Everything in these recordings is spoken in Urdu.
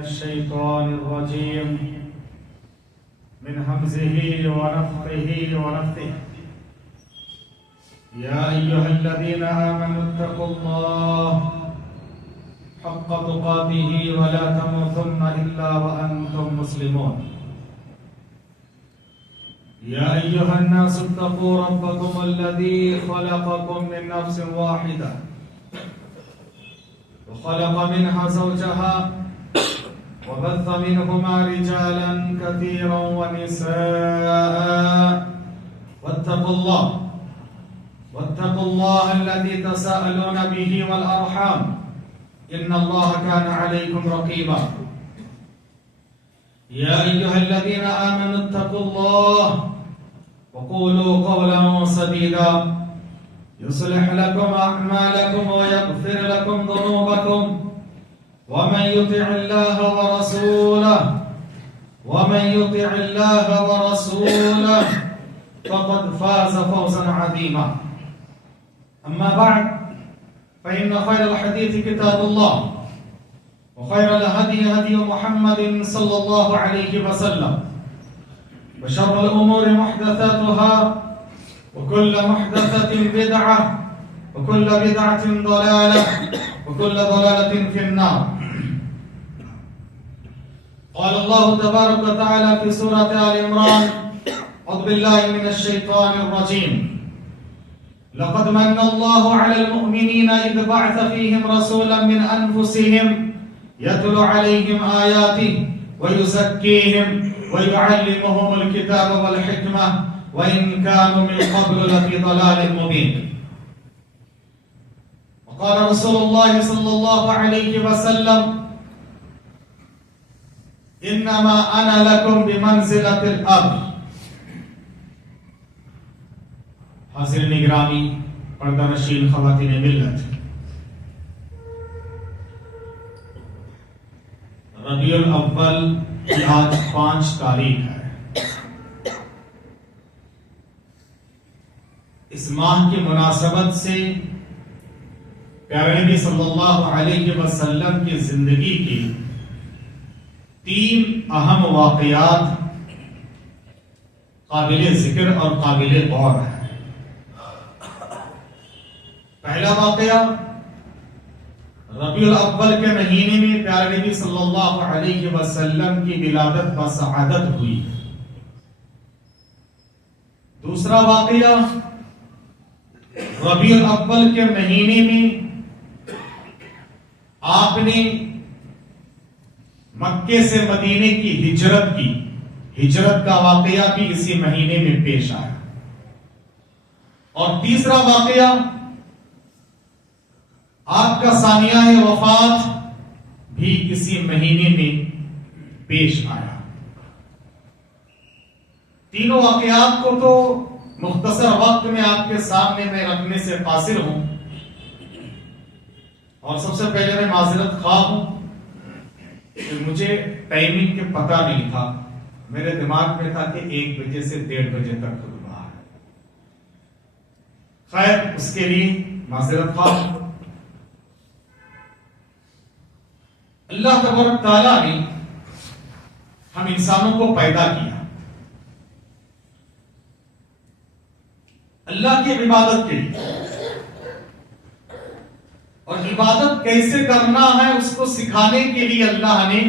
الشيطان الرجيم من همزه ونفخه ونفثه. يا أيها الذين آمنوا اتقوا الله حق تقاته ولا تموتن إلا وأنتم مسلمون. يا أيها الناس اتقوا ربكم الذي خلقكم من نفس واحدة وخلق منها زوجها وبث منهما رجالا كثيرا ونساء واتقوا الله الذي تساءلون به والأرحام إن الله كان عليكم رقيبا. يا أيها الذين آمنوا اتقوا الله وقولوا قولا سديدا يصلح لكم أعمالكم ويغفر لكم ذنوبكم ومن يطع الله ورسوله فقد فاز فوزا عظيما. أما بعد فإن خير الحديث كتاب الله وخير الهدي هدي محمد صلى الله عليه وسلم وشر الأمور محدثاتها وكل محدثة بدعة وكل بدعة ضلالة وكل ضلالة في النار. قال الله تبارك وتعالى في سورة آل عمران أعوذ بالله من الشيطان الرجيم لقد من الله على المؤمنين إذ بعث فيهم رسولا من أنفسهم يتلو عليهم آياته ويزكيهم ويعلمهم الكتاب والحكمة وإن كانوا من قبل لفي ضلال مبين. وقال رسول الله صلى الله عليه وسلم إنما أنا لكم بمنزلة الأب. حاضرین گرامی، پردہ نشین خواتین ملت، ربیع الاول کی آج 5 تاریخ ہے. اس ماہ کی مناسبت سے پیارے نبی صلی اللہ علیہ وسلم کی زندگی کی 3 اہم واقعات قابل ذکر اور قابل غور ہیں. پہلا واقعہ ربیع الاول کے مہینے میں پیارے نبی صلی اللہ علیہ وسلم کی ولادت و سعادت ہوئی. دوسرا واقعہ ربیع الاول کے مہینے میں آپ نے مکے سے مدینے کی ہجرت کا واقعہ بھی اسی مہینے میں پیش آیا. اور تیسرا واقعہ آپ کا ثانیہ وفات بھی اسی مہینے میں پیش آیا. تینوں واقعات کو تو مختصر وقت میں آپ کے سامنے میں رکھنے سے قاصر ہوں، اور سب سے پہلے میں معذرت خواہ ہوں کہ مجھے ٹائمنگ کے پتہ نہیں تھا. میرے دماغ میں تھا کہ 1 بجے سے 1:30 بجے تک خطبہ ہے. خیر، اس کے لیے معذرت خواہ ہوں. اللہ تبارک تعالیٰ نے ہم انسانوں کو پیدا کیا اللہ کی عبادت کے لیے، اور عبادت کیسے کرنا ہے اس کو سکھانے کے لیے اللہ نے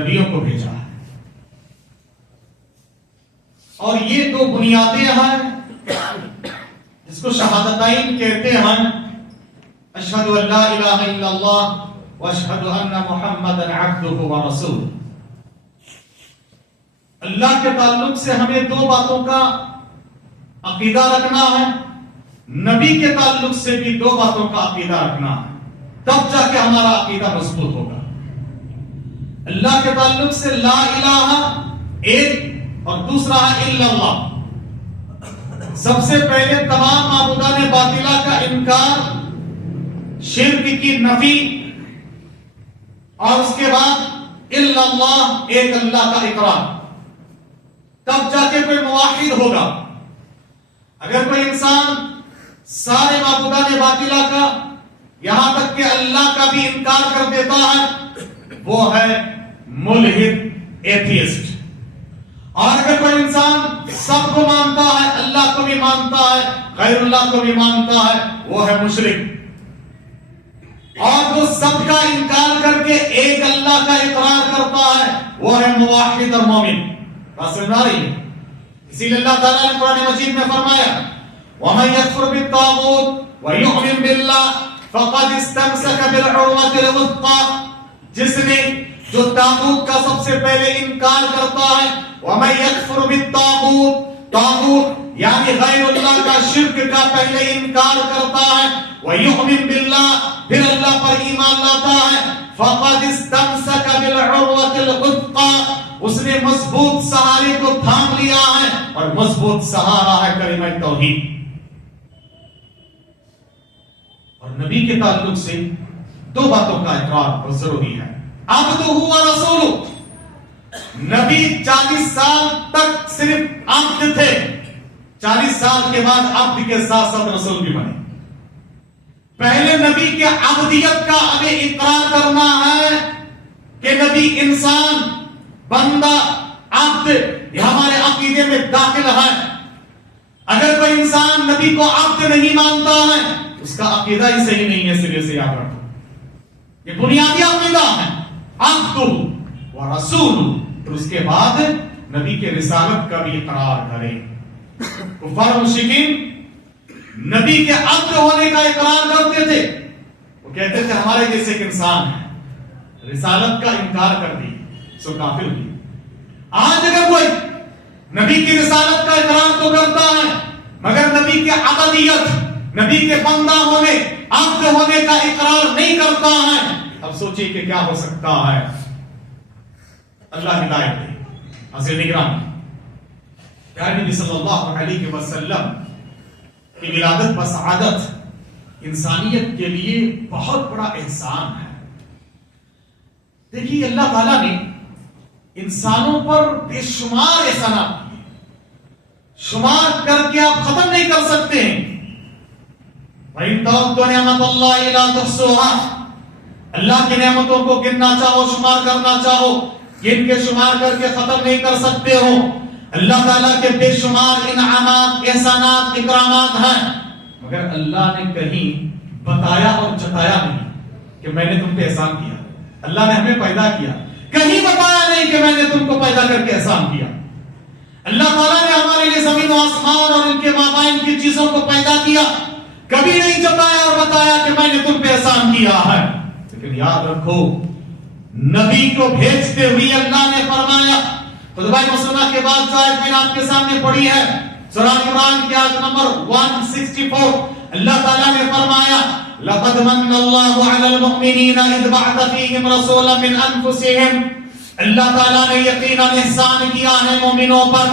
نبیوں کو بھیجا ہے. اور یہ 2 بنیادیں ہیں جس کو شہادتین کہتے ہیں، اشہد ان لا الہ الا اللہ واشہد ان محمدا عبدہ ورسولہ. اللہ کے تعلق سے ہمیں 2 باتوں کا عقیدہ رکھنا ہے، نبی کے تعلق سے بھی 2 باتوں کا عقیدہ رکھنا ہے، تب جا کے ہمارا عقیدہ مضبوط ہوگا. اللہ کے تعلق سے لا الہ ایک، اور دوسرا ہے الا اللہ. سب سے پہلے تمام معبودان باطلہ کا انکار، شرک کی نفی، اور اس کے بعد الا اللہ، ایک اللہ کا اقرار. تب جا کے کوئی موحد ہوگا. اگر کوئی انسان سارے معبودان باطلہ کا یہاں تک کہ اللہ کا بھی انکار کر دیتا ہے، وہ ہے ملحد ایتھیسٹ. اور اگر کوئی انسان سب کو مانتا ہے, اللہ کو بھی مانتا ہے, غیر اللہ کو بھی مانتا ہے, وہ ہے مشرک. اور وہ سب کا انکار کر کے ایک اللہ کا اقرار کرتا ہے, وہ ہے موحد اور مومن. بات سمجھ آ رہی ہے؟ اسی لیے اللہ تعالیٰ نے قرآن مجید میں فرمایا وَمَن يَكْفُرْ بِالطَّاغُوتِ وَيُؤْمِن بِاللَّهِ فَقَدِ اسْتَمْسَكَ بِالْعُرْوَةِ الْوُثْقَىٰ. جس نے جو طاغوت کا سب سے پہلے انکار کرتا ہے, وَمَن يَكْفُرْ بِالطَّاغُوتِ, طاغوت یعنی غیر اللہ کا شرک کا پہلے انکار کرتا ہے, وَيُؤْمِن بِاللَّهِ پھر اللہ پر ایمان لاتا ہے, فَقَدِ اسْتَمْسَكَ بِالْعُرْوَةِ الْوُثْقَىٰ, اس نے مضبوط سہارے کو تھام لیا ہے, اور مضبوط سہارا ہے کلمہ توحید. اور نبی کے تعلق سے دو باتوں کا اقرار بہت ضروری ہے. عبدہ و رسولہ, نبی 40 سال تک صرف عبد تھے, 40 سال کے بعد عبد کے ساتھ ساتھ رسول بھی بنے. پہلے نبی کے عبدیت کا ہمیں اقرار کرنا ہے کہ نبی انسان, بندہ, عبد, یہ ہمارے عقیدے میں داخل ہے. اگر کوئی انسان نبی کو عبد نہیں مانتا ہے, اس کا عقیدہ ہی صحیح نہیں ہے. سرے سے یاد رکھو, یہ بنیادی عقیدہ ہے, عبد و رسول. پھر اس کے بعد نبی کے رسالت کا بھی اقرار کرے. کفار مشرکین نبی کے عبد ہونے کا اقرار کرتے تھے, وہ کہتے تھے ہمارے جیسے ایک انسان ہے, رسالت کا انکار کر دی سو کافر ہوئی. آج اگر کوئی نبی کی رسالت کا اقرار تو کرتا ہے, مگر نبی کے عبدیت, نبی کے بندہ ہونے, عبد ہونے کا اقرار نہیں کرتا ہے, اب سوچئے کہ کیا ہو سکتا ہے. اللہ ہدایت دے. حضرت نگران پیارے نبی صلی اللہ علیہ وسلم کی ولادت بسعادت انسانیت کے لیے بہت بڑا احسان ہے. دیکھیے اللہ تعالیٰ نے انسانوں پر بے شمار احسانات کیے, شمار کر کے آپ ختم نہیں کر سکتے ہیں. وَإِن تَعُدُّوا نِعْمَتَ اللَّهِ لَا تُحْصُوهَا, اللہ کی نعمتوں کو گننا چاہو, شمار کرنا چاہو, گن کے شمار کر کے ختم نہیں کر سکتے ہو. اللہ تعالیٰ کے بے شمار انعامات, احسانات, اکرامات ہیں, مگر اللہ نے کہیں بتایا اور جتایا نہیں کہ میں نے تم پہ احسان کیا. اللہ نے ہمیں پیدا کیا, کہیں بتایا نہیں کہ میں نے تم کو پیدا کر کے احسان کیا. اللہ تعالیٰ نے ہمارے لیے زمین و آسمان اور ان کے مابین کی چیزوں کو پیدا کیا, کبھی نہیں جتایا اور بتایا کہ میں نے تم پہ احسان کیا ہے. لیکن یاد رکھو, نبی کو بھیجتے ہوئے اللہ نے فرمایا, خطبہ مسلمہ کے بعد جو آیت میں نے آپ کے سامنے پڑھی ہے سورہ عمران کی آیت نمبر 164, اللہ تعالیٰ نے فرمایا لَقَدْ مَنَّ اللَّهُ عَلَى الْمُؤْمِنِينَ إِذْ بَعَثَ فِيهِمْ رَسُولًا مِّنْ أَنفُسِهِمْ. اللہ تعالیٰ نے یقیناً احسان کیا ہے مومنوں پر,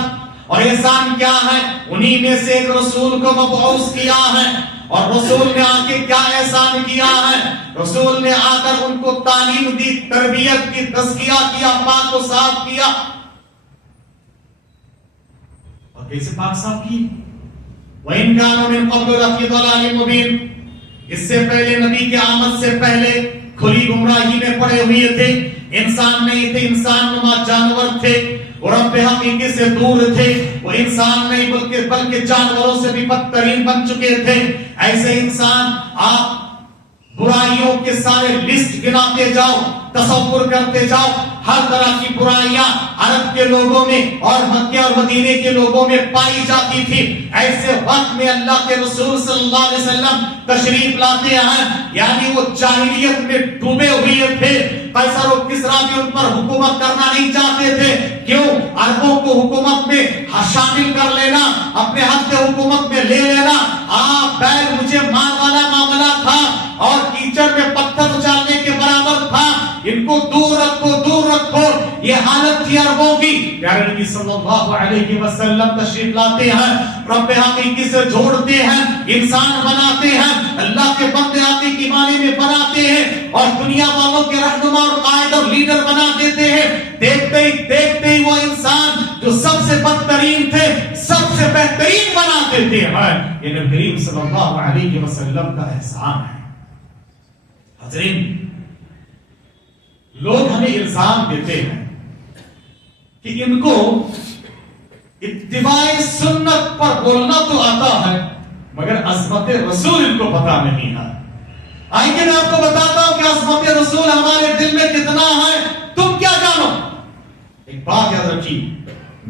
اور احسان کیا ہے, انہی میں سے ایک رسول کو مبعوث کیا ہے. اور رسول نے آ کے کیا احسان کیا ہے, رسول نے آ کر ان کو تعلیم دی, تربیت کی, تزکیہ کیا, پاک و صاف کیا. اور کیسے پاک صاف کی؟ وَإِن كَانُوا مِن قَبْلُ لَفِي ضَلَالٍ مُبِينٍ, اس سے پہلے نبی کے آمد سے پہلے کھلی گمراہی میں پڑے ہوئے تھے, انسان نہیں تھے, انسان نما جانور تھے, اور رب حقیقی سے دور تھے. وہ انسان نہیں بلکہ جانوروں سے بھی بدترین بن چکے تھے. ایسے انسان آپ برائیوں کے سارے لسٹ گناتے جاؤ, تصور کرتے جاؤ, ہر طرح کی برائیاں عرب کے لوگوں میں اور مکہ اور مدینے کے لوگوں میں پائی جاتی تھی. ایسے وقت میں اللہ کے رسول صلی اللہ علیہ وسلم تشریف لاتے ہیں, یعنی وہ جاہلیت میں ڈوبے ہوئے تھے. قیصر و کسریٰ بھی ان پر حکومت کرنا نہیں چاہتے تھے. کیوں؟ عربوں کو حکومت میں شامل کر لینا, اپنے حد سے حکومت میں لے لینا. بیل مجھے ماں والا معاملہ تھا, اور کیچڑ میں پتھر اچھالنے کے برابر تھا. ان کو دور رکھو, دور رکھو, یہ حالت تھی عربوں کی. پیارے نبی صلی اللہ علیہ وسلم تشریف لاتے ہیں, رب حقیقی سے جوڑتے ہیں, انسان بناتے ہیں, اللہ کے بندے حقیقی معنی میں بناتے ہیں, اور دنیا والوں کے رہنما اور قائد اور لیڈر بنا دیتے ہیں. دیکھتے ہی وہ انسان جو سب سے بدترین تھے سب سے بہترین بنا دیتے ہیں. یہ نبی کریم صلی اللہ علیہ وسلم کا احسان ہے. حضرین, لوگ ہمیں الزام دیتے ہیں کہ ان کو اتباع سنت پر بولنا تو آتا ہے مگر عظمت رسول ان کو پتا نہیں ہے. آئیے میں آپ کو بتاتا ہوں کہ عظمت رسول ہمارے دل میں کتنا ہے تم کیا جانو. ایک بات یاد رکھیے,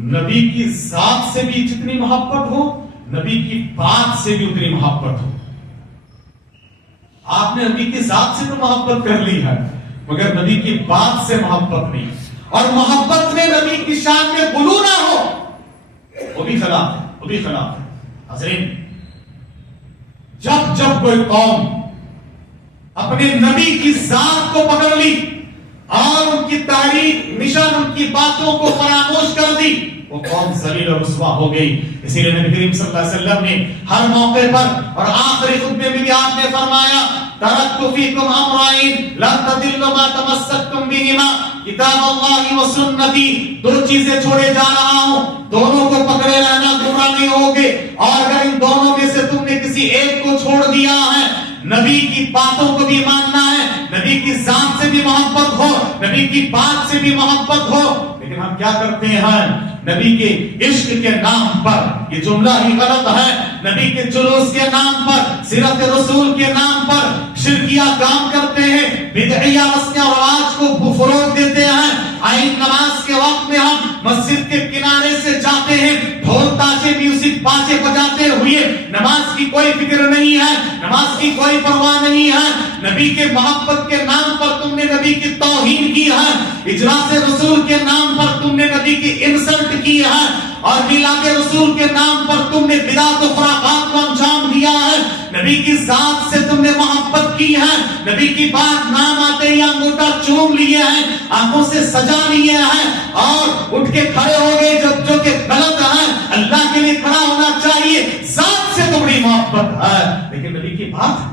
نبی کی ذات سے بھی جتنی محبت ہو, نبی کی بات سے بھی اتنی محبت ہو. آپ نے نبی کی ذات سے تو محبت کر لی ہے مگر نبی کی بات سے محبت نہیں, اور محبت میں نبی کی شان میں غلو نہ ہو, وہ بھی خلاف ہے, وہ بھی خلاف ہے. حضرین, جب جب کوئی قوم اپنے نبی کی ذات کو پکڑ لی اور ان کی تاریخ نشان ان کی باتوں کو فراموش کر دی, وہ قوم ذلیل و رسوا ہو گئی. اسی لیے نبی کریم صلی اللہ علیہ وسلم نے ہر موقع پر اور آخری خطبے میں بھی آپ نے فرمایا, ترکت فیکم امرین لن تضلوا ما تمسکتم بہما کتاب اللہ و سنتی. دو چیزیں چھوڑے جا رہا ہوں, دونوں کو پکڑے رہنا, گمراہ نہیں ہوگے. اور اگر ان دونوں میں سے تم نے کسی ایک کو چھوڑ دیا ہے, نبی کی باتوں کو بھی ماننا ہے, نبی کی ذات سے بھی محبت ہو, نبی کی بات سے بھی محبت ہو, لیکن ہم کیا کرتے ہیں, نبی کے عشق کے نام پر, یہ جملہ ہی غلط ہے, نبی کے جلوس کے نام پر, سیرت رسول کے نام پر شرکیہ کام کرتے ہیں, بدعیہ رسم و رواج کو فروغ دیتے ہیں. آئین نماز کے وقت میں ہم مسجد کے کنارے سے جاتے ہیں, ڈھول تاشے میوزک باجے بجاتے ہوئے, نماز کی کوئی فکر نہیں ہے, نماز کی کوئی پرواہ نہیں ہے. نبی کے محبت کے نام پر تم نے نبی کی توہین کی ہے, اجلاس رسول کے نام پر تم نے نبی کی انسلٹ کی ہے, اور میلاد رسول کے نام پر تم نے بدعت و خرافات کو انجام دیا ہے. نبی کی ذات سے تم نے محبت کی ہے, نبی کی بات نام آتے ہی انگوٹھا چوم لیے ہیں, آنکھوں سے سجا لیے ہیں اور اٹھ کے کھڑے ہو گئے جو کہ غلط ہے. اللہ کے لیے کھڑا ہونا چاہیے, ذات سے تو بڑی محبت ہے, لیکن نبی کی بات,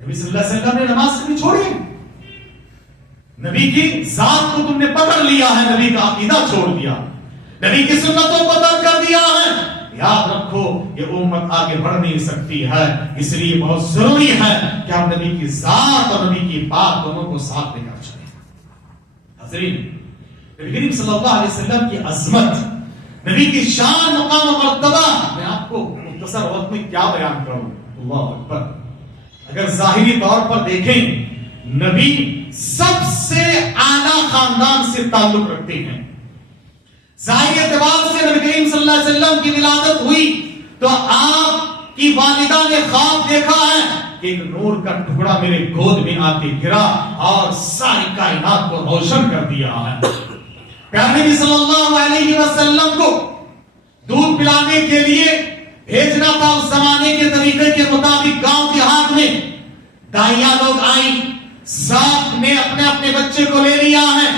نبی صلی اللہ علیہ وسلم نے نماز کبھی چھوڑی, نبی کی ذات کو تم نے پکڑ لیا ہے, نبی کا عقیدہ چھوڑ دیا, نبی کی سنتوں کو ترک کر دیا ہے. یاد رکھو یہ امت آگے بڑھ نہیں سکتی ہے, اس لیے بہت ضروری ہے کہ ہم نبی کی ذات اور نبی کی بات دونوں کو ساتھ لے کر چلیں. حضرین, نبی کریم صلی اللہ علیہ وسلم کی عظمت, نبی کی شان, مقام و مرتبہ میں آپ کو مختصر وقت میں کیا بیان کروں. اللہ اکبر. اگر ظاہری طور پر دیکھیں, نبی سب سے اعلیٰ خاندان سے تعلق رکھتے ہیں. ظاہری اعتبار سے نبی کریم صلی اللہ علیہ وسلم کی ولادت ہوئی تو آپ کی والدہ نے خواب دیکھا ہے کہ ایک نور کا ٹکڑا میرے گود میں آ کے گرا اور ساری کائنات کو روشن کر دیا ہے. پیارے نبی صلی اللہ علیہ وسلم کو دودھ پلانے کے لیے بھیجنا تھا. اس زمانے کے طریقے کے مطابق گاؤں دیہات میں دائیاں لوگ آئیں, سب نے اپنے اپنے بچے کو لے لیا ہے,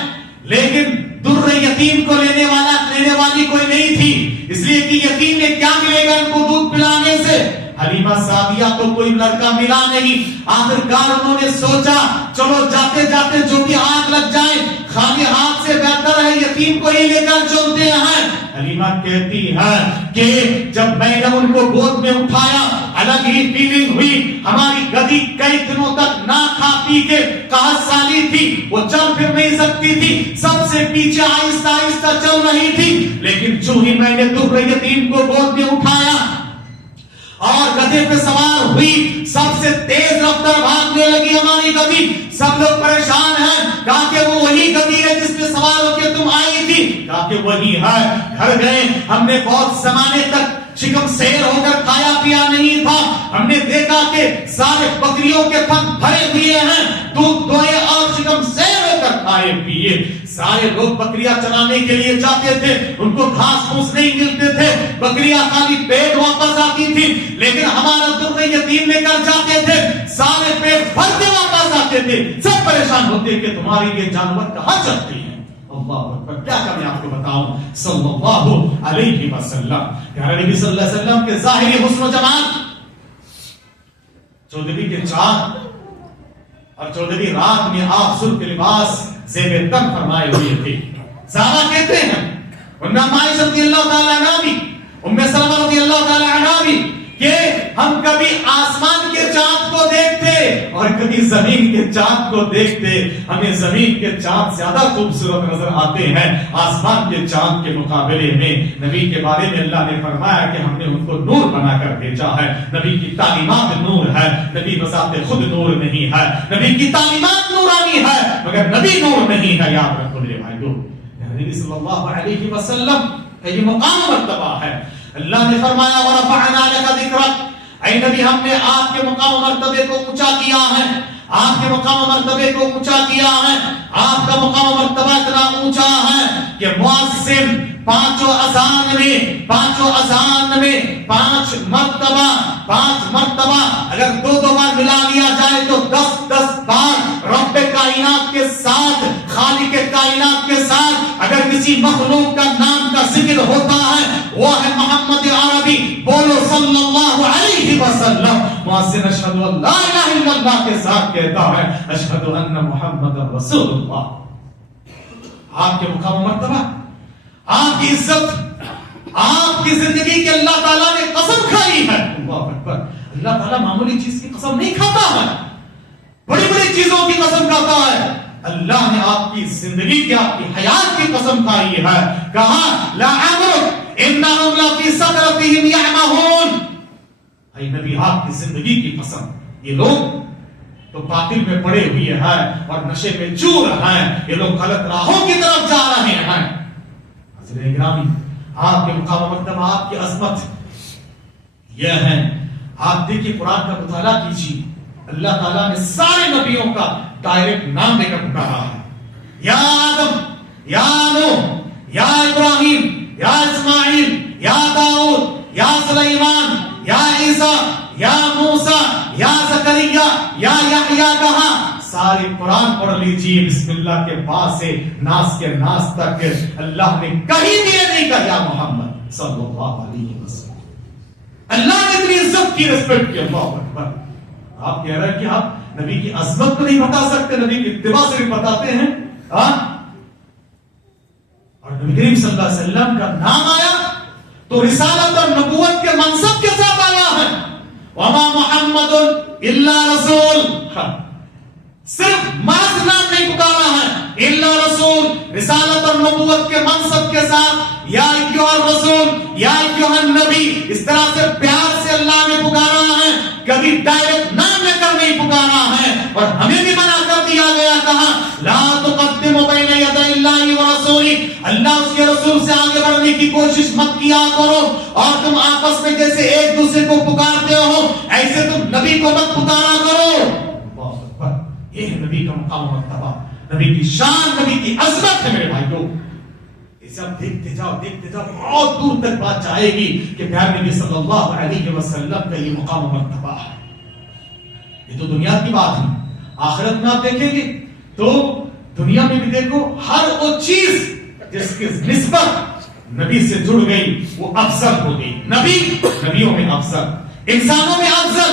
لیکن در یتیم کو لینے والی کوئی نہیں تھی, اس لیے کہ یتیم میں کیا ملے گا ان کو دودھ پلانے سے. حلیمہ سعدیہ کو کوئی لڑکا ملا نہیں. آخرکار انہوں نے سوچا چلو جاتے جاتے جو بھی آگ لگ جائے, خالی ہاتھ سے بہتر ہے یتیم کو ہی لے کر چلتے ہیں. حلیمہ کہتی ہے کہ جب میں نے ان کو گود میں اٹھایا الگ ہی فیلنگ ہوئی. ہماری گدی کئی دنوں تک نہ کھا پی کے قحط سالی تھی, وہ چل پھر نہیں سکتی تھی, سب سے پیچھے آہستہ آہستہ چل رہی تھی. لیکن جو ہی میں نے در یتیم کو گود میں اٹھایا اور گدھے پہ سوار ہوئی, سب سے تیز رفتار بھاگنے لگی ہماری گدی. سب لوگ پریشان ہیں, کہا کہ وہ وہی گدی ہے جس پہ سوار ہو کے تم آئی تھی. کہا کہ وہی ہے. گھر گئے, ہم نے بہت زمانے تک شکم سیر ہو کر کھایا پیا نہیں تھا. ہم نے دیکھا کہ سارے بکریوں کے تھن بھرے ہوئے ہیں, دودھ دوئے اور شکم سیر ہو کر کھائے پیے. سارے لوگ بکریاں چرانے کے لیے جاتے تھے, ان کو گھاس پھوس نہیں ملتے تھے, بکریاں خالی پیٹ واپس آتی تھی. لیکن ہمارا در یتیم لے کر جاتے تھے, سارے پیٹ بھرتے واپس آتے تھے. سب پریشان ہوتے کہ تمہاری یہ جانور کہاں چلتی ہیں. اللہ اکبر. کیا میں آپ کو بتاؤں صلی اللہ علیہ وسلم. پیارے نبی صلی اللہ علیہ وسلم کے ظاہری حسن و جمال, چودھویں کے چاند اور چودھویں رات میں آپ سرخ لباس زیب تن فرمائے ہوئے تھے. صحابہ کہتے ہیں ام عائشہ رضی اللہ تعالی عنہا بھی, ام سلمہ رضی اللہ تعالی عنہا بھی, کہ ہم کبھی آسمان کے چاند کو دیکھتے اور کبھی زمین کے چاند کو دیکھتے، ہمیں زمین کے چاند زیادہ خوبصورت نظر آتے ہیں آسمان کے چاند کے مقابلے میں۔ نبی کے بارے میں اللہ نے فرمایا کہ ہم نے ان کو نور بنا کر بھیجا ہے۔ نبی کی تعلیمات نور ہے، نبی بذات خود نور نہیں ہے، نبی کی تعلیمات نورانی ہے مگر نبی نور نہیں ہے۔ یاد رکھو میرے بھائیو، نبی صلی اللہ علیہ وسلم کا یہ مقام و مرتبہ ہے۔ اللہ نے فرمایا وَرَفَعْنَا لَكَ ذِكْرَكَ، اے نبی ہم نے آپ کے مقام و مرتبے کو اونچا کیا ہے، آپ کے مقام و مرتبے کو اونچا کیا ہے۔ آپ کا مقام و مرتبہ اتنا اونچا ہے کہ مؤذن پانچوں اذان میں پانچ مرتبہ اگر دو بار ملا لیا جائے تو 10 بار رب کائنات کے ساتھ، خالق کائنات کے ساتھ اگر کسی مخلوق کا نام کا ذکر ہوتا ہے وہ ہے محمد عربی، بولو صلی اللہ علیہ وسلم۔ مؤذن اشہد ان لا الہ الا اللہ کے ساتھ کہتا ہے اشہد ان محمد رسول اللہ۔ آپ کے مقام و مرتبہ، آپ کی عزت، آپ کی زندگی کے اللہ تعالیٰ نے قسم کھائی ہے۔ اللہ اکبر، اللہ تعالیٰ معمولی چیز کی قسم نہیں کھاتا ہے، بڑی بڑی چیزوں کی قسم کھاتا ہے۔ اللہ نے آپ کی زندگی کی، آپ کی حیات کی قسم کھائی ہے۔ کہا لَعَمْرُكَ إِنَّهُمْ لَفِي سَكْرَتِهِمْ يَعْمَهُونَ۔ اے نبی آپ کی زندگی کی قسم، یہ لوگ تو باطل میں پڑے ہوئے ہیں اور نشے میں چور ہیں، یہ لوگ غلط راہوں کی طرف جا رہے ہیں۔ حضرت گرامی، آپ کے مقام و مرتبہ، آپ کی عظمت یہ ہے۔ آپ دیکھیے قرآن کا مطالعہ کیجیے، اللہ تعالیٰ نے سارے نبیوں کا ڈائریکٹ نام دے کر پکارا ہے۔ یا آدم، یا نوح، یا ابراہیم، یا اسماعیل، یا داؤد، یا سلیمان، یا عیسیٰ، یا موسیٰ، یا زکریا، یا یحییٰ، کہا سارے قرآن پڑھ لیجیے بسم اللہ کے بعد سے ناس کے ناس تک اللہ نے کہیں بھی نہیں کہا یا محمد صلی اللہ علیہ وسلم۔ اللہ نے اتنی عزت کی، رسپیکٹ کی۔ اللہ اکبر، آپ کہہ رہے ہیں کہ آپ نبی کی عظمت کو نہیں بتا سکتے، نبی کی اتباع سے بھی بتاتے ہیں۔ اور نبی کریم صلی اللہ علیہ وسلم کا نام آیا تو رسالت اور نبوت کے منصب کے ساتھ آیا ہے۔ وما محمد الا رسول، صرف محض نام نہیں پکارا ہے، الا رسول، رسالت اور نبوت کے منصب کے ساتھ یا ایھا الرسول، یا ایھا النبی، اس طرح سے پیار سے اللہ نے پکارا ہے، کبھی ڈائریکٹ نام لے کر نہیں پکارا ہے۔ اور ہمیں بھی منع کر دیا گیا، کہا لا تقدموا بین یدی اللہ ورسولہ، اللہ اس کے رسول سے آگے بڑھنے کی کوشش مت کیا کرو، اور تم آپس میں جیسے ایک دوسرے کو پکارتے ہو ایسے تم نبی کو مت پکارا کرو۔ یہ ہے نبی کا مقام و مرتبہ، نبی کی شان، نبی کی عظمت ہے میرے بھائیو۔ اسے آپ دیکھتے جاؤ بہت دور تک بات جائے گی کہ پیارے نبی صلی اللہ علیہ وسلم کا یہ مقام و مرتبہ ہے۔ یہ تو دنیا کی بات ہے، آخرت میں آپ دیکھیں گے تو دنیا میں بھی دیکھو ہر وہ چیز جس کی نسبت نبی سے جڑ گئی وہ افضل ہو گئی۔ نبی نبیوں میں افضل، انسانوں میں افضل،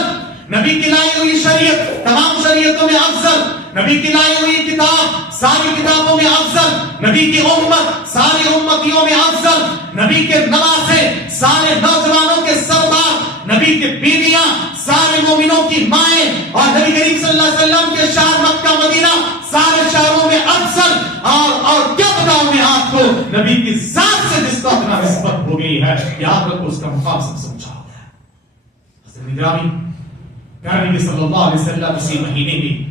نبی کی لائی ہوئی شریعت تمام شریعتوں میں افضل، نبی کی لائی ہوئی کتاب ساری کتابوں میں افضل، نبی کی امت ساری امتیوں میں افضل، نبی کے نواسے سارے نوجوانوں کے سردار، نبی کے بیویاں سارے مومنوں کی مائیں، اور نبی کریم صلی اللہ علیہ وسلم کے شہر مکہ مدینہ سارے شہروں میں افضل۔ اور کیا بتاؤں میں آپ کو، نبی کی ذات سے جس کو اپنا نسبت ہو گئی ہے، یاد رکھو اس کا مقام سب سے اونچا ہو گیا۔ حضرت گرامی، پیارے نبی صلی اللہ علیہ وسلم اسی مہینے میں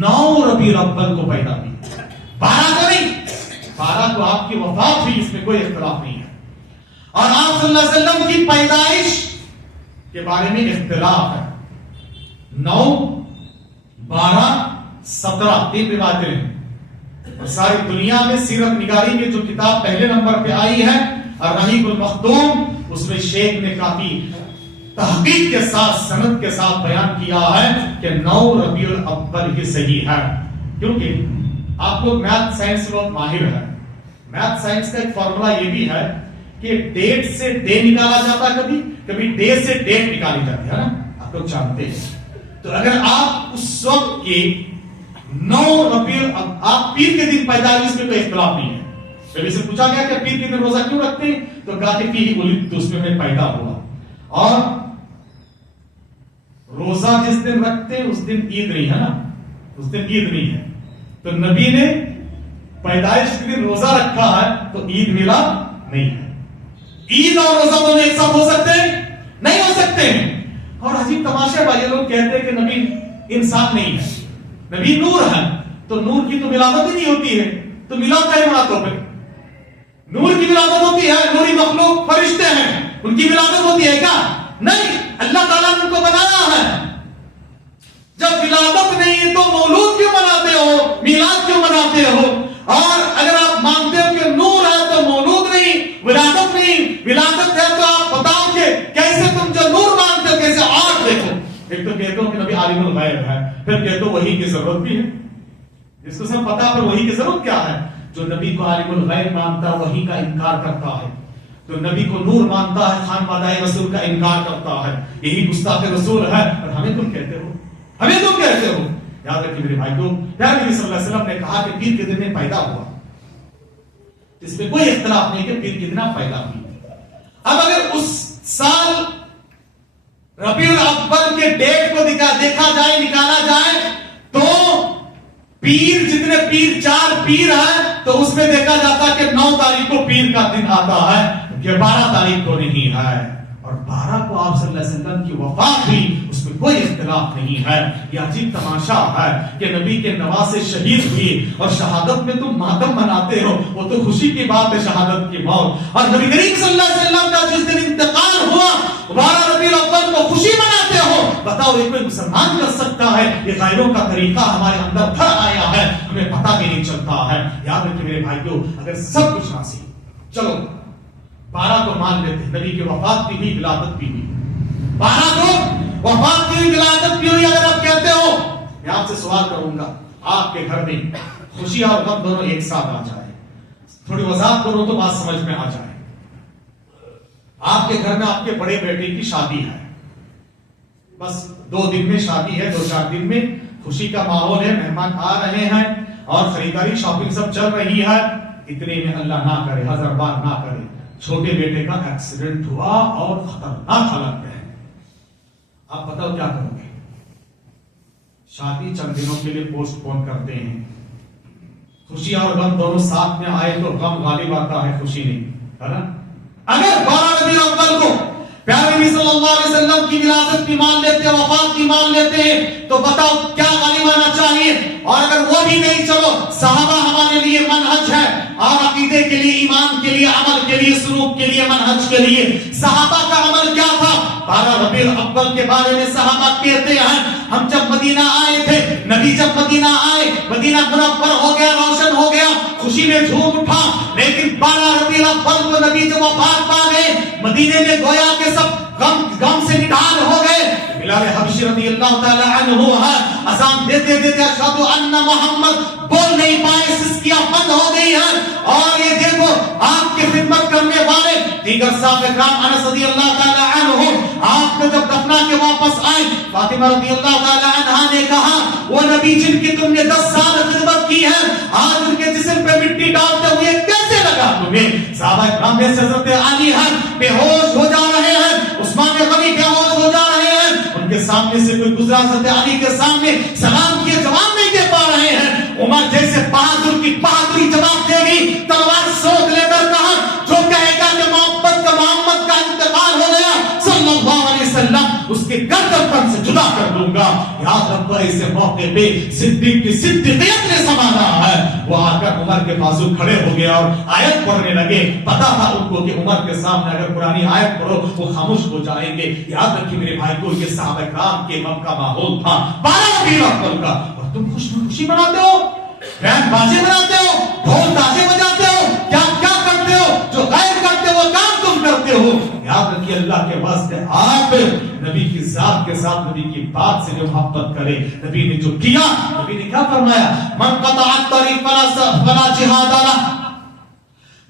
9 ربیع الاول کو پیدا ہوئی، 12 کو نہیں، 12 کو آپ کی وفات ہوئی، اس میں کوئی اختلاف نہیں ہے۔ اور آپ صلی اللہ علیہ وسلم کی پیدائش کے بارے میں اختلاف ہے، 9، 12، 17 تین روایتیں ہیں۔ اور ساری دنیا میں سیرت نگاری کی جو کتاب پہلے نمبر پہ آئی ہے الرحیق المختوم، اس میں شیخ نے کافی تحقیق کے ساتھ سند کے ساتھ بیان کیا ہے کہ 9 ربیع الاول ہی صحیح ہے، کیونکہ آپ لوگ میتھ سائنس میں ماہر ہیں۔ میتھ سائنس کا ایک فارمولا یہ بھی ہے کہ ڈیٹ سے ڈے نکالا جاتا ہے، کبھی ڈے سے ڈیٹ نکالی جاتی ہے نا، آپ لوگ جانتے ہیں۔ تو اگر آپ اس وقت کے 9 ربیع آپ پیر کے دن پیدا ہوئی، اس میں کوئی اختلاف نہیں ہے۔ نبی سے پوچھا گیا کہ پیر کے دن روزہ کیوں رکھتے ہیں، تو کہا کہ فیہ ولدت، اس میں میں پیدا ہوا۔ اور روزہ جس دن رکھتے ہیں اس دن عید نہیں ہے نا, اس دن عید نہیں ہے. تو نبی نے پیدائش کے دن روزہ رکھا ہے تو عید ملا نہیں ہے. عید اور روزہ دونوں ایک ساتھ ہو سکتے ہیں؟ نہیں ہو سکتے ہیں. اور عجیب تماشا بھائی, لوگ کہتے ہیں کہ نبی انسان نہیں ہے, نبی نور ہے, تو نور کی تو ولادت ہی نہیں ہوتی ہے, تو میلاد کا مناتے ہو؟ نور کی ولادت ہوتی ہے, نوری مخلوق فرشتے ہیں, ان کی ولادت ہوتی ہے کیا؟ نہیں, اللہ تعالیٰ نے ان کو بنایا ہے. جب ولادت نہیں ہے تو مولود کیوں مناتے ہو, میلاد کیوں مناتے ہو؟ اور اگر آپ مانتے ہو کہ نور ہے تو مولود نہیں, ولادت نہیں, ولادت ہے تو آپ بتاؤ کہ کیسے تم جو نور مانتے ہو کیسے آگ دیکھو. ایک تو کہتے ہو کہ نبی عالم الغیب ہے, پھر کہتے ہو وحی کی ضرورت بھی ہے. اس کو سب پتا, پر وحی کی ضرورت کیا ہے؟ جو نبی کو عالم الغیب مانتا ہے وحی کا انکار کرتا ہے, جو نبی کو نور مانتا ہے خانوادہ رسول کا انکار کرتا ہے, یہی گستاخ رسول ہے. اور ہمیں تم کہتے ہو, ہمیں تم کہتے ہو. یاد رکھیے میرے بھائیو, پیارے نبی صلی اللہ علیہ وسلم نے کہا کہ پیر کے دن میں پیدا ہوا, اس میں کوئی اختلاف نہیں کہ پیر کے دن پیدا ہوئی. اب اگر اس سال ربیع الاول کے ڈیٹ کو دیکھا جائے, نکالا جائے, تو پیر جتنے پیر, 4 پیر ہیں, تو اس میں دیکھا جاتا کہ 9 تاریخ کو پیر کا دن آتا ہے, کہ 12 تاریخ کو نہیں ہے. اور 12 کو آپ صلی اللہ علیہ وسلم کی وفات ہوئی, اس میں کوئی اختلاف نہیں ہے. یہ عجیب تماشا ہے کہ نبی کے نواسے شہید ہوئی اور شہادت میں تم ماتم مناتے ہو, وہ تو خوشی کی بات ہے شہادت کی موت. اور نبی کریم صلی اللہ علیہ وسلم کا جس دن انتقال ہوا 12 ربیع الاول کو خوشی مناتے ہو. بتاؤ یہ کوئی مسلمان کر سکتا ہے؟ یہ غیروں کا طریقہ ہمارے اندر بھر آیا ہے, ہمیں پتہ بھی نہیں چلتا ہے. یاد رکھیں میرے بھائیو, اگر سب کچھ ناصیب, چلو 12 کو مان لیتے, نبی کی وفات بھی ہوئی, ولادت بھی ہوئی, 12 کو وفات بھی ہوئی, ولادت بھی ہوئی. اگر آپ کہتے ہو, میں آپ سے سوال کروں گا, آپ کے گھر میں خوشی اور غم دونوں ایک ساتھ آ جائے, تھوڑی وضاحت کرو تو بات سمجھ میں آ جائے. آپ کے گھر میں آپ کے بڑے بیٹے کی شادی ہے, بس 2 دن میں شادی ہے, 2-4 دن میں خوشی کا ماحول ہے, مہمان آ رہے ہیں اور خریداری شاپنگ سب چل رہی ہے. اتنے میں اللہ نہ کرے, ہزار بار نہ کرے, چھوٹے بیٹے کا ایکسیڈنٹ ہوا اور خطرناک حالت میں ہے. آپ بتاؤ کیا کرو گے؟ شادی چند دنوں کے لیے پوسٹ پون کرتے ہیں. خوشی اور غم دونوں ساتھ میں آئے تو غم غالب آتا ہے, خوشی نہیں, ہے نا. اگر 12 ربیع الاول کو پیارے نبی صلی اللہ علیہ وسلم کی ولادت بھی مان لیتے, وفات بھی مان لیتے ہیں, تو بتاؤ کیا غالب آنا چاہیے؟ اور اگر وہ بھی نہیں, چلو صحابہ ہمارے لیے منہج ہے, اور عقیدے کے لیے, ایمان کے لیے, عمل کے لیے, سلوک کے لیے, منہج کے لیے صحابہ کا عمل کیا تھا؟ 12 ربیع الاول کے بارے میں صحابہ کہتے ہیں, ہم جب مدینہ آئے تھے, نبی جب مدینہ آئے, مدینہ منور ہو گیا, روشن ہو گیا, خوشی میں جھوم اٹھا, لیکن 12 ربیع الاول کو نبی جب وفات پا گئے, مدینے میں گویا کہ سب غم سے نڈال ہو گئے. بلال حبشی رضی اللہ تعالی عنہ اذان دیتے دیتے اشہد ان محمد بول نہیں پائے, سسکیاں بند ہو گئی ہیں. اور یہ دیکھو آپ کی خدمت کرنے والے دیگر صاحب اکرام انس رضی اللہ تعالی عنہ, آپ کو جب دفنا کے واپس آئے, فاطمہ رضی اللہ تعالی عنہا نے کہا, وہ نبی جن کی تم نے 10 سال خدمت کی ہے, آج ان کے جسم پہ مٹی ڈالتے ہوئے کیسے لگا تمہیں؟ صحابہ اکرام میں سے حضرت علی ہیں, بے ہوش ہو جا رہے ہیں, عثمان غنی بے ہوش ہو جا رہے ہیں, ان کے سامنے سے کوئی گزرا, حضرت علی کے سامنے سلام کیے جواب نہیں دے پا رہے ہیں. عمر جیسے بہادر کی بہادری جواب دے گی, تلوار سوکھ لے کر کہا, جو کہے گا کہ محمد کا انتقال ہو گیا صلی اللہ علیہ وسلم, اس کے گردن پر سے جدا کر دوں گا. یاد رکھو ایسے موقع پہ صدیق کی صدیقیت نے سنبھالا ہے. وہ آ کر عمر کے بازو کھڑے ہو گیا اور آیت پڑھنے لگے. پتا تھا ان کو کہ عمر کے سامنے اگر قرآنی آیت پڑھو وہ خاموش ہو جائیں گے. یاد رکھیے میرے بھائی کو, یہ صحابہ کرام کے غم کا ماحول تھا 12 ربیع الاول کا, اور تم خوشی مناتے ہو, بینڈ بازے مناتے ہو, ڈھول تازے بجاتے ہو, کیا کرتے ہو؟ جو غیر کرتے ہو کام تم کرتے ہو. یاد رکھیے اللہ کے واسطے آپ نبی کی ذات کے ساتھ, نبی کی بات سے جو محبت کرے, نبی نے جو کیا, نبی نے کیا فرمایا, من قطع الطریق فلا جہاد له,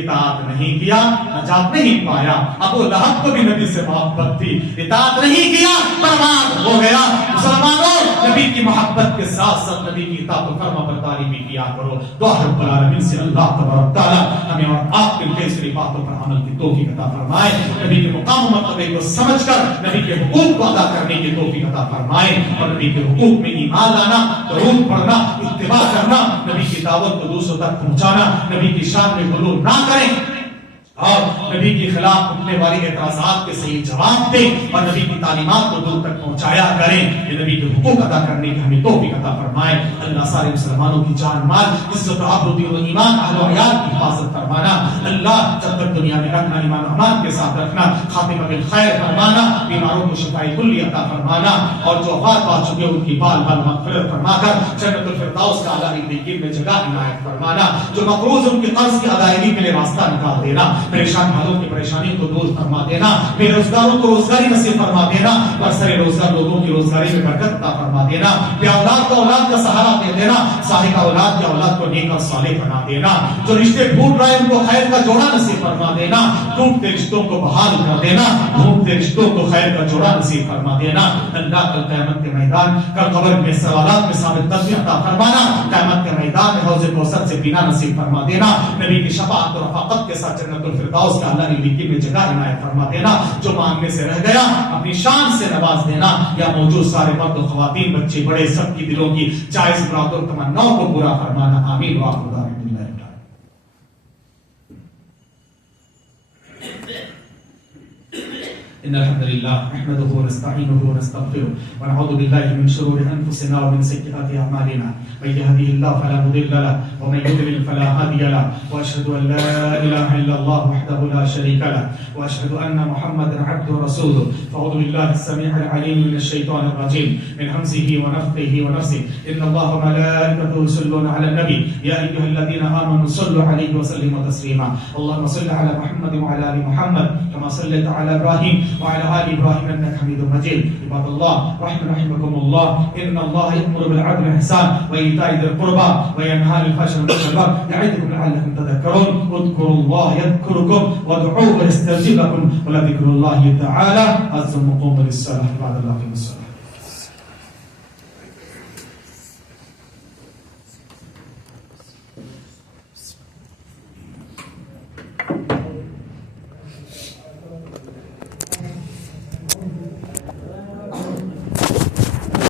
اطاعت نہیں کیا نجات نہیں پایا. ابو لہب کو بھی نبی سے محبت تھی, اطاعت نہیں کیا برباد ہو گیا. مسلمانوں نبی کی محبت کے ساتھ ساتھ نبی کی اطاعت و فرما برداری بھی کیا کرو. دعا رب العالمین سے اللہ تبارک تعالی ہمیں اور آپ کے کیسری باتوں پر عمل کی توفیق عطا فرمائے. نبی کے مقام و مرتبے کو سمجھ کر نبی کے حقوق کو ادا کرنے کی توفیق عطا فرمائے, اور نبی کے حقوق میں ایمان لانا, درود پڑھنا, اتباع کرنا, نبی کی دعوت کو دوسروں تک پہنچانا, نبی کی شان میں غلو نہ کریں, اور نبی کے خلاف اٹھنے والی اعتراضات کے صحیح جواب دیں, اور نبی کی تعلیمات کو دور تک پہنچایا کریں. یہ نبی کے حقوق ادا کرنے کی ہمیں توفیق عطا فرمائے. اللہ سارے مسلمانوں کی جان مال, عزت و آبرو و ایمان, اہل و عیال کی حفاظت فرمانا. اللہ جب تک دنیا میں رکھنا ایمان و امان کے ساتھ رکھنا, خاتمہ بالخیر فرمانا, بیماروں کو شفاء کلی عطا فرمانا, اور جو وفات پا چکے ان کی بال بال مغفرت فرما کر جنت الفردوس کا اعلی علیین میں جگہ عنایت فرمانا. جو مقروض ان کی قرض کی ادائیگی کے لیے راستہ نکال دینا, پریشان حالوں کی پریشانی کو دور فرما دینا, بے روزگاروں کو روزگاری نصیب فرما دینا, برسر روزگار لوگوں کی روزگاری میں برکت عطا فرما دینا, بے اولاد کو اولاد کا سہارا دے دینا, صاحب اولاد کے اولاد کو نیک اور صالح بنا دینا, جو رشتے ٹوٹ رہے ان کو خیر کا جوڑا نصیب فرما دینا, ٹوٹتے رشتوں کو بحال کر دینا, ٹوٹتے رشتوں کو خیر کا جوڑا نصیب فرما دینا. اللہ کل قیامت کے میدان, کل قبر میں سوالات میں ثابت قدمی عطا فرمانا, قیامت کے میدان میں حوض کوثر سے پینا نصیب فرما دینا, نبی کی شفاعت اور رفاقت کے ساتھ جنت الفردوس کا اللہ کی میں جگہ عنایت فرما دینا. جو مانگنے سے رہ گیا اپنی شان سے نواز دینا, یا موجود سارے مرد و خواتین, بچے بڑے, سب کی دلوں کی جائز مراد اور تمناؤں کو پورا فرمانا. آمین وآخر دعوانا الحمدللہ. إن الحمد لله نحمده ونستعينه ونستغفره ونعوذ بالله من شرور أنفسنا ومن سيئات أعمالنا, من يهده الله فلا مضل له ومن يضلل فلا هادي له, وأشهد أن لا إله إلا الله وحده لا شريك له, وأشهد أن محمدا عبده ورسوله. فأعوذ بالله السميع العليم من الشيطان الرجيم, من همزه ونفخه ونفسه. إن الله وملائكته يصلون على النبي يا أيها الذين آمنوا صلوا عليه وسلموا تسليما. اللهم صل على محمد وعلى آل محمد كما صليت على إبراهيم وعلى آل إبراهيم إنك حميد مجيد. عباد الله رحمكم الله, إن الله يأمر بالعدل والإحسان وإيتاء ذي القربى وينهى عن الفحشاء والمنكر يعظكم لعلكم تذكرون. اذكروا الله يذكركم وادعوه يستجب لكم ولذكر الله تعالى عز وقوموا للصلاة. بعد الله في الصلاة.